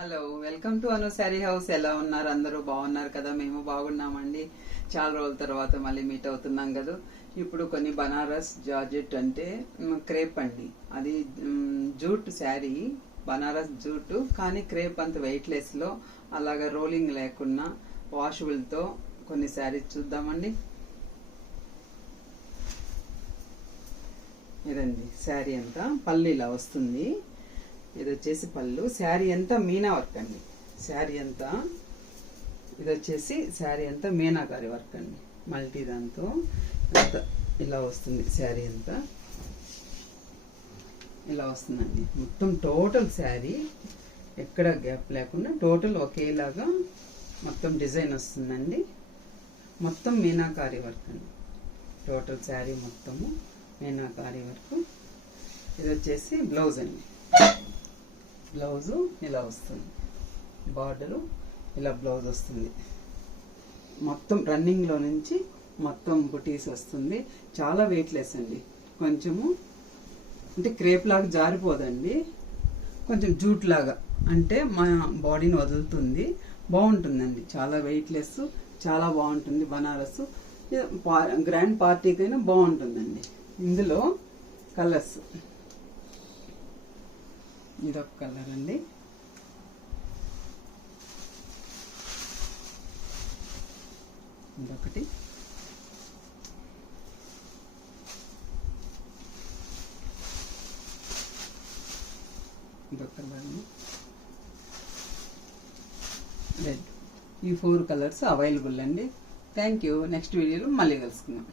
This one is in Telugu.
Hello, welcome to Anu sari house. ఎలా ఉన్నారు? అందరూ బాగున్నారు కదా? మేము బాగున్నామండి. చాలా రోజుల తర్వాత మళ్ళీ మీట్ అవుతున్నాం కదా. ఇప్పుడు కొన్ని బనారస్ జార్జెట్ అంటే క్రేప్ అండి. అది జూట్ శారీ, బనారస్ జూట్, కానీ క్రేప్ అంత వెయిట్లెస్ లో అలాగా రోలింగ్ లేకుండా వాషబుల్ తో కొన్ని శారీస్ చూద్దామండి. ఇదండి శారీ అంతా పల్లీలా వస్తుంది. ఇది వచ్చేసి పళ్ళు. శారీ అంతా మీనా వర్క్ అండి. శారీ అంతా ఇది వచ్చేసి శారీ అంతా మీనాకారి వర్క్ అండి. మల్టీ దాంతో ఇలా వస్తుంది. శారీ అంతా ఇలా వస్తుందండి. మొత్తం టోటల్ శారీ ఎక్కడ గ్యాప్ లేకుండా టోటల్ ఒకేలాగా మొత్తం డిజైన్ వస్తుందండి. మొత్తం మీనాకారి వర్క్ అండి. టోటల్ శారీ మొత్తము మీనాకారి వర్క్. ఇది వచ్చేసి బ్లౌజ్ అండి. బ్లౌజు ఇలా వస్తుంది. బార్డరు ఇలా బ్లౌజ్ వస్తుంది. మొత్తం రన్నింగ్లో నుంచి మొత్తం బుటీస్ వస్తుంది. చాలా వెయిట్లెస్ అండి. కొంచెము అంటే క్రేప్ లాగా జారిపోదండి. కొంచెం జూట్ లాగా అంటే మా బాడీని వదులుతుంది. బాగుంటుందండి. చాలా వెయిట్లెస్, చాలా బాగుంటుంది. బనారస్ గ్రాండ్ పార్టీకైనా బాగుంటుందండి. ఇందులో కలర్స్, ఇదొక కలర్ అండి. ఇదొకటి, ఇదొక కలర్ అండి. రెడ్. ఈ 4 కలర్స్ అవైలబుల్ అండి. Thank you. నెక్స్ట్ వీడియోలో మళ్ళీ కలుసుకుందాం.